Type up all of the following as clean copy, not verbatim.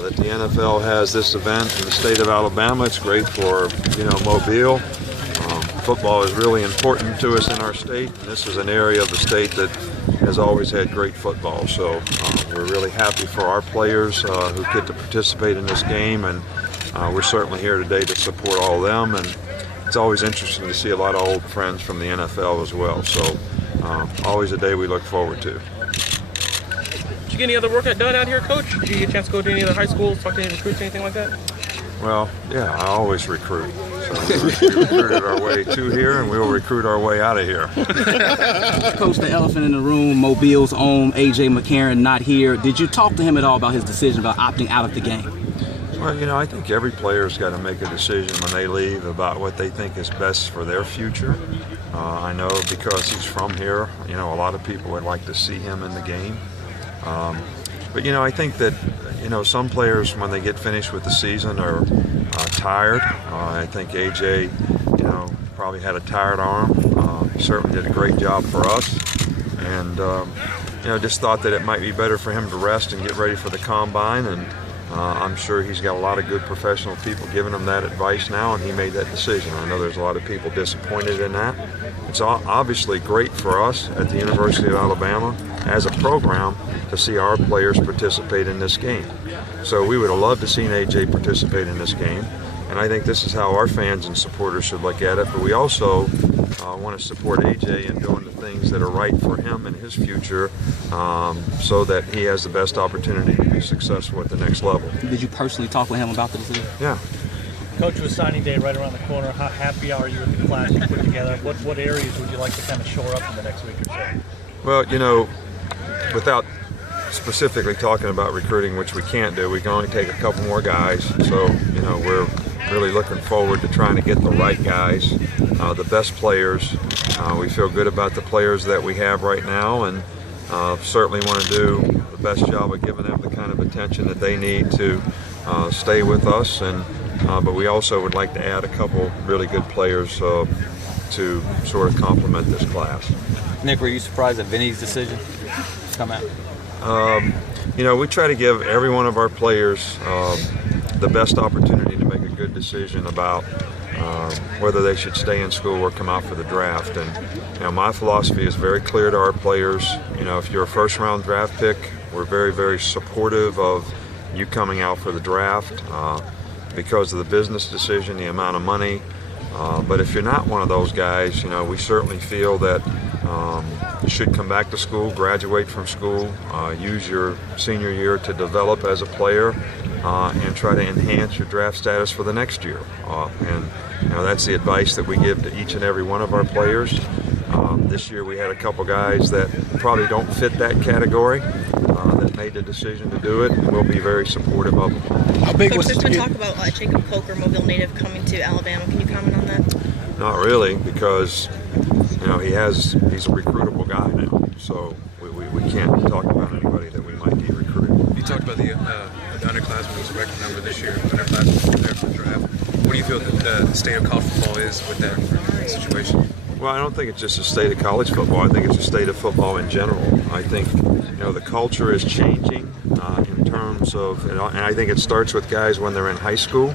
that the NFL has this event in the state of Alabama. It's great for, Mobile. Football is really important to us in our state, and this is an area of the state that has always had great football. So we're really happy for our players who get to participate in this game, and we're certainly here today to support all of them. And it's always interesting to see a lot of old friends from the NFL as well. So always a day we look forward to. Did you get any other work done out here, Coach? Did you get a chance to go to any other high schools, talk to any recruits, anything like that? Well, yeah, I always recruit. So we recruited our way to here, and we'll recruit our way out of here. Coach, the elephant in the room, Mobile's own A.J. McCarron not here. Did you talk to him at all about his decision about opting out of the game? Well, I think every player's got to make a decision when they leave about what they think is best for their future. I know because he's from here, a lot of people would like to see him in the game. But I think that some players, when they get finished with the season, are tired. I think AJ probably had a tired arm. He certainly did a great job for us, and just thought that it might be better for him to rest and get ready for the combine. And I'm sure he's got a lot of good professional people giving him that advice now, and he made that decision. I know there's a lot of people disappointed in that. It's obviously great for us at the University of Alabama as a program to see our players participate in this game. So we would have loved to see AJ participate in this game, and I think this is how our fans and supporters should look at it. But we also want to support AJ in doing the things that are right for him and his future, so that he has the best opportunity to be successful at the next level. Did you personally talk with him about the decision? Yeah. Coach, with signing day right around the corner, how happy are you with the class you put together? What areas would you like to kind of shore up in the next week or so? Well, without specifically talking about recruiting, which we can't do, we can only take a couple more guys. So, we're really looking forward to trying to get the right guys, the best players. We feel good about the players that we have right now, and certainly want to do the best job of giving them the kind of attention that they need to stay with us. And but we also would like to add a couple really good players to sort of complement this class. Nick, were you surprised at Vinny's decision to come out? We try to give every one of our players the best opportunity to make a good decision about whether they should stay in school or come out for the draft. And my philosophy is very clear to our players. If you're a first-round draft pick, we're very, very supportive of you coming out for the draft because of the business decision, the amount of money. But if you're not one of those guys, we certainly feel that you should come back to school, graduate from school, use your senior year to develop as a player, and try to enhance your draft status for the next year. And that's the advice that we give to each and every one of our players. This year we had a couple guys that probably don't fit that category that made the decision to do it, and we'll be very supportive of them. How big was there's been talk about Jacob Coker, Mobile native, coming to Alabama. Can you comment on that? Not really, because he's a recruitable guy now, so we can't talk about anybody that we might be recruiting. You talked about the underclassmen was a record number this year. Underclassmen were there for the draft. What do you feel that the state of college football is with that situation? Well, I don't think it's just a state of college football. I think it's a state of football in general. I think the culture is changing in terms of, and I think it starts with guys when they're in high school.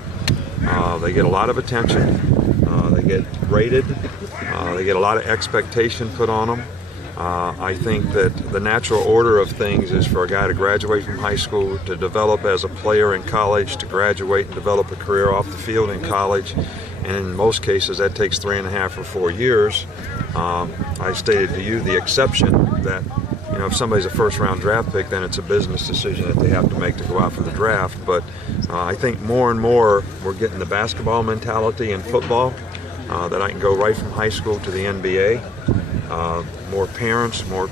They get a lot of attention. They get rated. They get a lot of expectation put on them. I think that the natural order of things is for a guy to graduate from high school, to develop as a player in college, to graduate and develop a career off the field in college. And in most cases, that takes 3.5 or 4 years. I stated to you the exception that, if somebody's a first-round draft pick, then it's a business decision that they have to make to go out for the draft. But I think more and more we're getting the basketball mentality in football, that I can go right from high school to the NBA. More parents, more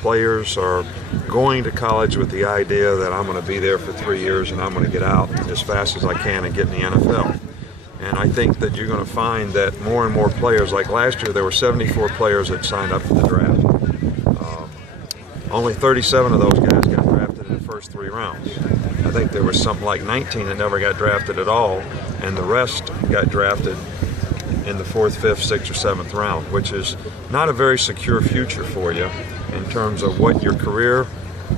players are going to college with the idea that I'm going to be there for 3 years and I'm going to get out as fast as I can and get in the NFL. And I think that you're going to find that more and more players, like last year there were 74 players that signed up for the draft. Only 37 of those guys got drafted in the first 3 rounds. I think there was something like 19 that never got drafted at all, and the rest got drafted in the 4th, 5th, 6th, or 7th round, which is not a very secure future for you in terms of what your career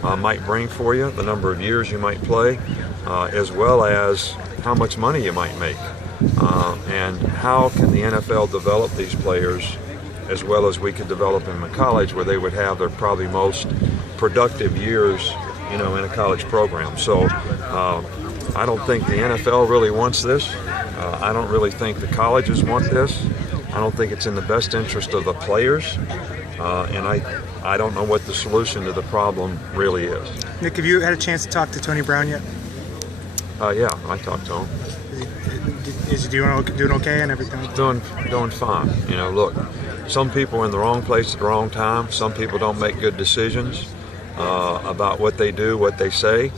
might bring for you, the number of years you might play, as well as how much money you might make. And how can the NFL develop these players as well as we could develop them in college, where they would have their probably most productive years, in a college program. So I don't think the NFL really wants this. I don't really think the colleges want this. I don't think it's in the best interest of the players. And I don't know what the solution to the problem really is. Nick, have you had a chance to talk to Tony Brown yet? Yeah, I talked to him. Is he doing okay and everything? Doing fine. Look, some people are in the wrong place at the wrong time. Some people don't make good decisions about what they do, what they say.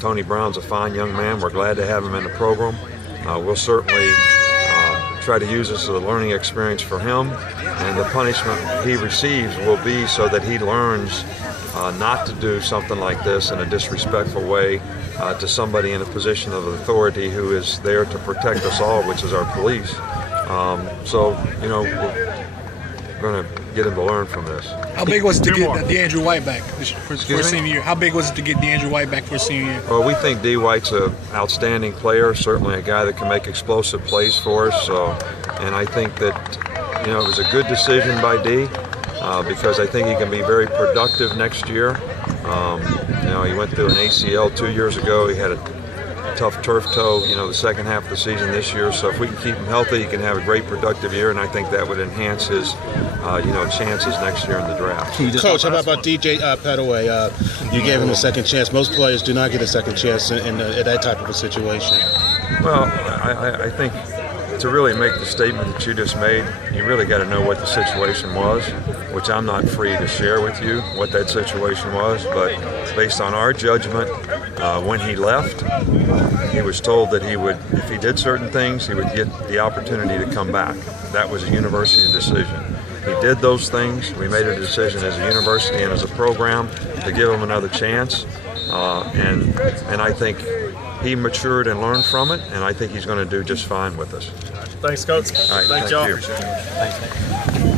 Tony Brown's a fine young man. We're glad to have him in the program. We'll certainly try to use this as a learning experience for him, and the punishment he receives will be so that he learns not to do something like this in a disrespectful way to somebody in a position of authority who is there to protect us all, which is our police. So, we're going to get him to learn from this. How big was it to get DeAndre White back for senior year? How big was it to get DeAndre White back for senior year? Well, we think D. White's an outstanding player, certainly a guy that can make explosive plays for us. And I think that, it was a good decision by D because I think he can be very productive next year. He went through an ACL 2 years ago. He had a tough turf toe, the second half of the season this year. So if we can keep him healthy, he can have a great productive year, and I think that would enhance his, chances next year in the draft. Coach, how about DJ Petaway? You gave him a second chance. Most players do not get a second chance in that type of a situation. Well, I think to really make the statement that you just made, you really got to know what the situation was, which I'm not free to share with you what that situation was. But based on our judgment, when he left, he was told that he would, if he did certain things, he would get the opportunity to come back. That was a university decision. He did those things. We made a decision as a university and as a program to give him another chance. And I think he matured and learned from it, and I think he's going to do just fine with us. Thanks, Coach. All right, Thanks, y'all. you. Thanks, Nick.